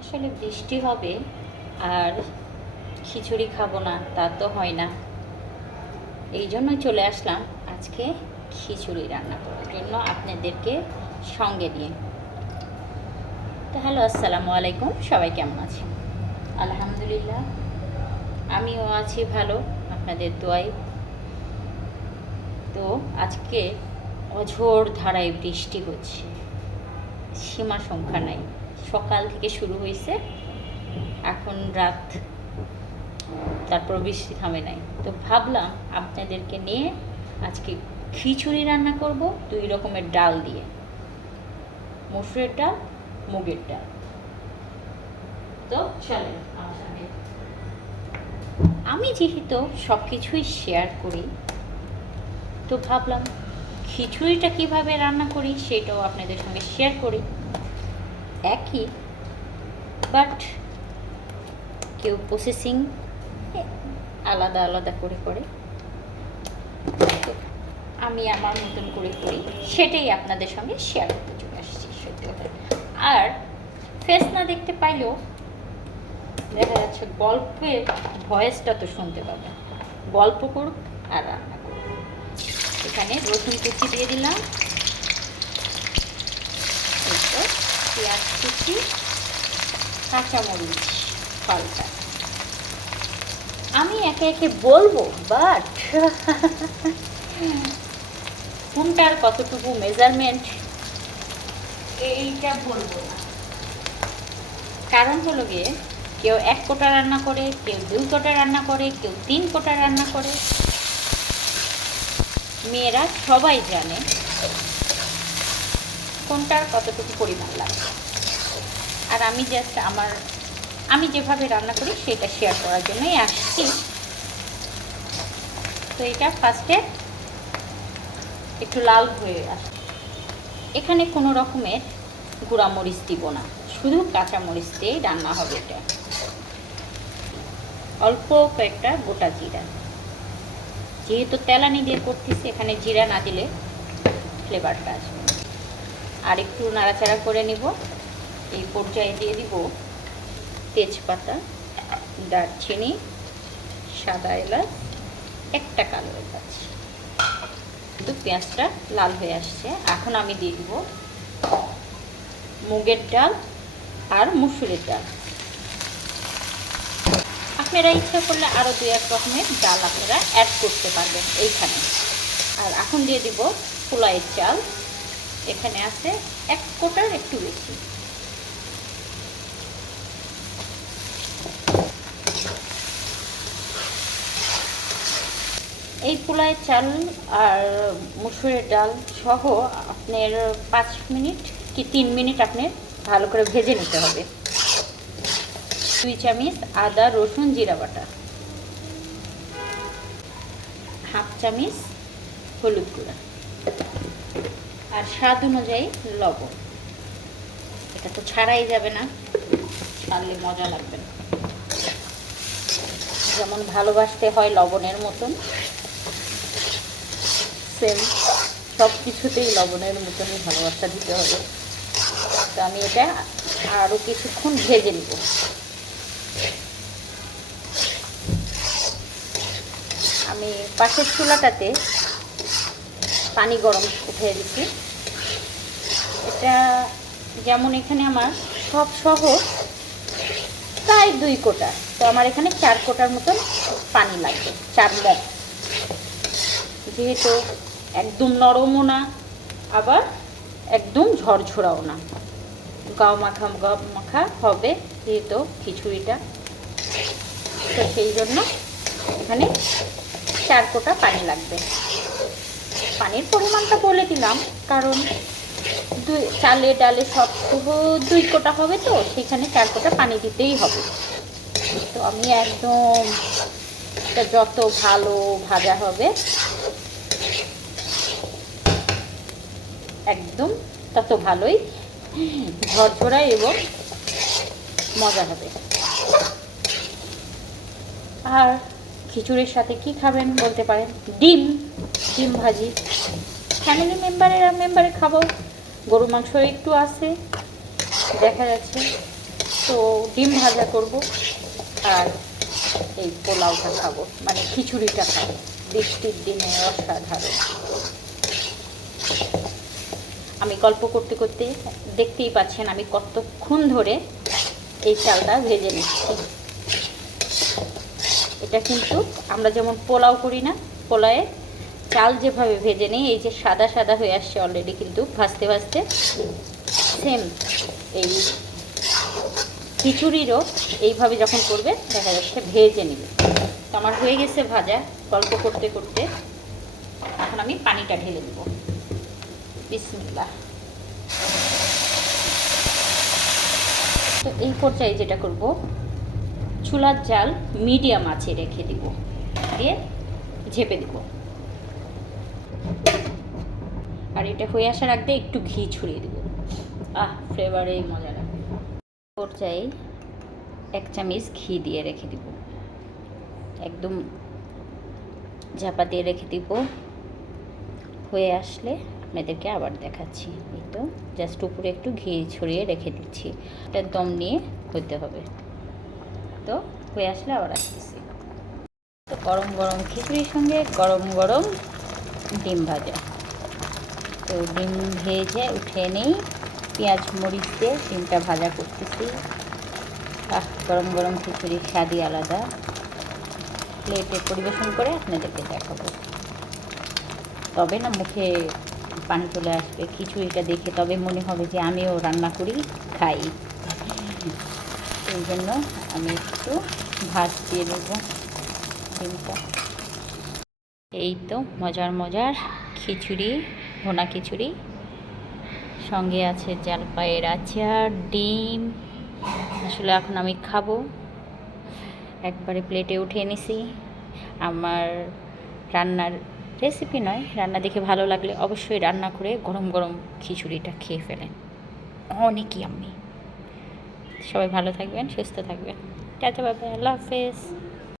আসলে বৃষ্টি হবে আর খিচুড়ি খাব না, তা তো হয় না। এই জন্য চলে আসলাম আজকে খিচুড়ি রান্না করার জন্য আপনাদেরকে সঙ্গে নিয়ে। তো হ্যালো, আসসালামু আলাইকুম, সবাই কেমন আছেন? আলহামদুলিল্লাহ, আমিও আছি ভালো, আপনাদের দোয়াই। তো আজকে অঝোর ধারায় বৃষ্টি হচ্ছে, সীমা সংখ্যা নাই। সকাল থেকে শুরু হয়েছে। এখন রাত, তারপর বৃষ্টি থামে নাই। তো ভাবলাম আপনাদেরকে নিয়ে আজকে খিচুড়ি রান্না করব, দুই রকমের ডাল দিয়ে। মসুরের ডাল, মুগের ডাল। তো চলেন আমি যেহেতু সব কিছুই শেয়ার করি, তো ভাবলাম খিচুড়িটা কীভাবে রান্না করি সেটাও আপনাদের সঙ্গে শেয়ার করি। একই বাট কেউ প্রসেসিং আলাদা আলাদা করে করে। আমি আমার মতন করে করি, সেটাই আপনাদের সঙ্গে শেয়ার করতে চলে আসছি, সত্যি কথা। আর ফেস না দেখতে পাইলেও দেখা যাচ্ছে গল্পের ভয়েসটা তো শুনতে পাবেন। গল্প করুক আর রান্না করুক। এখানে রসুন কুচি দিয়ে দিলাম। পেঁয়াজ কুচি কাঁচামরিচ ফলটা আমি একে একে বলব বাট কোনটার কতটুকু মেজারমেন্ট এইটা বলব না। কারণ হলো গিয়ে কেউ এক কোটা রান্না করে কেউ দুই কোটা রান্না করে কেউ তিন কোটা রান্না করে। মেয়েরা সবাই জানে কোনটার কতটুকু পরিমাণ লাগবে। আর আমি জাস্ট আমার, আমি যেভাবে রান্না করি সেটা শেয়ার করার জন্যই আসছি। তো এটা ফার্স্টে একটু লাল হয়ে আসে এখানে কোনো রকমের গুঁড়া মরিচ দিব না। শুধু কাঁচা মরিচ দিয়েই রান্না হবে এটা। অল্প কয়েকটা গোটা জিরা। যেহেতু তেলানি দিয়ে করতেছি, এখানে জিরা না দিলে ফ্লেভারটা আসবে। আর একটু নাড়াচাড়া করে নিব। এই পর্যায়ে দিয়ে দিব তেজপাতা, দারচিনি, সাদা এলাচ, একটা কালো এলাচ। কিন্তু পেঁয়াজটা লাল হয়ে আসছে। এখন আমি দিয়ে দিব মুগের ডাল আর মুসুরের ডাল। আপনারা ইচ্ছা করলে আরও দু এক রকমের ডাল আপনারা অ্যাড করতে পারবেন এইখানে। আর এখন দিয়ে দিব পোলাইয়ের চাল। এখানে আছে এক কোটার একটু বেশি। এই পোলাইয়ের চাল আর মুসুরের ডাল সহ আপনার পাঁচ মিনিট কি তিন মিনিট আপনি ভালো করে ভেজে নিতে হবে। দুই চামচ আদা, রসুন, জিরা বাটা। হাফ চামচ হলুদ গুঁড়া। আর স্বাদ অনুযায়ী লবণ। এটা তো ছাড়াই যাবে না, ছাড়লে মজা লাগবে না। যেমন ভালোবাসতে হয় লবণের মতন সেম সব কিছুতেই লবণের মতনই ভালোবাসা দিতে হবে। তো আমি এটা আরও কিছুক্ষণ ভেজে নিব। আমি পাশের চুলাটাতে পানি গরম উঠে দিচ্ছি। এটা যেমন এখানে আমার সব সহ প্রায় দুই কোটা। তো আমার এখানে চার কোটার মতন পানি লাগবে, চার মগ। যেহেতু একদম নরমও না, আবার একদম ঝরঝরাও না। গাও মাখা গাও মাখা হবে যেহেতু খিচুড়িটা। তো সেই জন্য এখানে চার কোটা পানি লাগবে। পানির পরিমাণটা বলে দিলাম, কারণ দুই চালে ডালে সব দুই কোটা হবে তো, সেখানে চার কোটা পানি দিতেই হবে। তো আমি একদম যত ভালো ভাজা হবে, একদম তত ভালোই ঝরঝরা এবং মজা হবে। আর খিচুড়ির সাথে কি খাবেন বলতে পারেন? ডিম ডিম ভাজি। ফ্যামিলি মেম্বারেরা মেম্বারে খাব। গরু মাংস একটু আছে, দেখা যাচ্ছে। তো ডিম ভাজা করব আর এই পোলাওটা খাব মানে খিচুড়িটা খাব। বৃষ্টির দিনে অসাধারণ। আমি গল্প করতে করতে দেখতেই পাচ্ছেন আমি কতক্ষণ ধরে এই চালটা ভেজে নিচ্ছি। এটা কিন্তু আমরা যেমন পোলাও করি না, পোলাওয়ে চাল যেভাবে ভেজে নিই, এই যে সাদা সাদা হয়ে আসছে অলরেডি কিন্তু ভাজতে ভাজতে। সেম এই খিচুড়িরও এইভাবে যখন করবে, দেখা যাচ্ছে ভেজে নেবে। তো আমার হয়ে গেছে ভাজা, গল্প করতে করতে। এখন আমি পানিটা ঢেলে দেবো বিসমিল্লাহ। তো এই পর্যায়ে যেটা করব, চুলার জাল মিডিয়াম আছে রেখে দিব। দিয়ে ঝেপে দিব। আর এটা হয়ে আসার আগে একটু ঘি ছড়িয়ে দেবো। আহ ফ্লেভারে মজা লাগবে পর্যায়ে এক চামচ ঘি দিয়ে রেখে দিব। একদম ঝাপা দিয়ে রেখে দিব। হয়ে আসলে আপনাদেরকে আবার দেখাচ্ছি। এই তো জাস্ট উপরে একটু ঘি ছড়িয়ে রেখে দিচ্ছি। এটা দম নিয়ে হতে হবে। তো, হয়ে আসলে আবার আসতেছি। তো গরম গরম খিচুড়ির সঙ্গে গরম গরম ডিম ভাজা। তো ডিম ভেজে উঠে নেই। পেঁয়াজ, মরিচ দিয়ে ডিমটা ভাজা করতেছি। আহ, গরম গরম খিচুড়ির স্বাদই আলাদা। প্লেটে পরিবেশন করে আপনাদেরকে দেখাবো। তবে না, মুখে পানি চলে আসবে। খিচুড়িটা দেখে তবে মনে হবে যে আমিও রান্না করি, খাই। এই জন্য আমি একটু ভাত দিয়ে দেবো ডিমটা। এই তো, মজার মজার খিচুড়ি। ভোনা খিচুড়ি। সঙ্গে আছে জলপাইয়ের আচার, ডিম। আসলে এখন আমি খাব। একবারে প্লেটে উঠিয়ে নিছি। আমার রান্নার রেসিপি নয়, রান্না দেখে ভালো লাগলে অবশ্যই রান্না করে গরম গরম খিচুড়িটা খেয়ে ফেলেন। অনেকই আমি। সবাই ভালো থাকবেন, সুস্থ থাকবেন। টাটা বাবা আল্লাহ হাফেজ।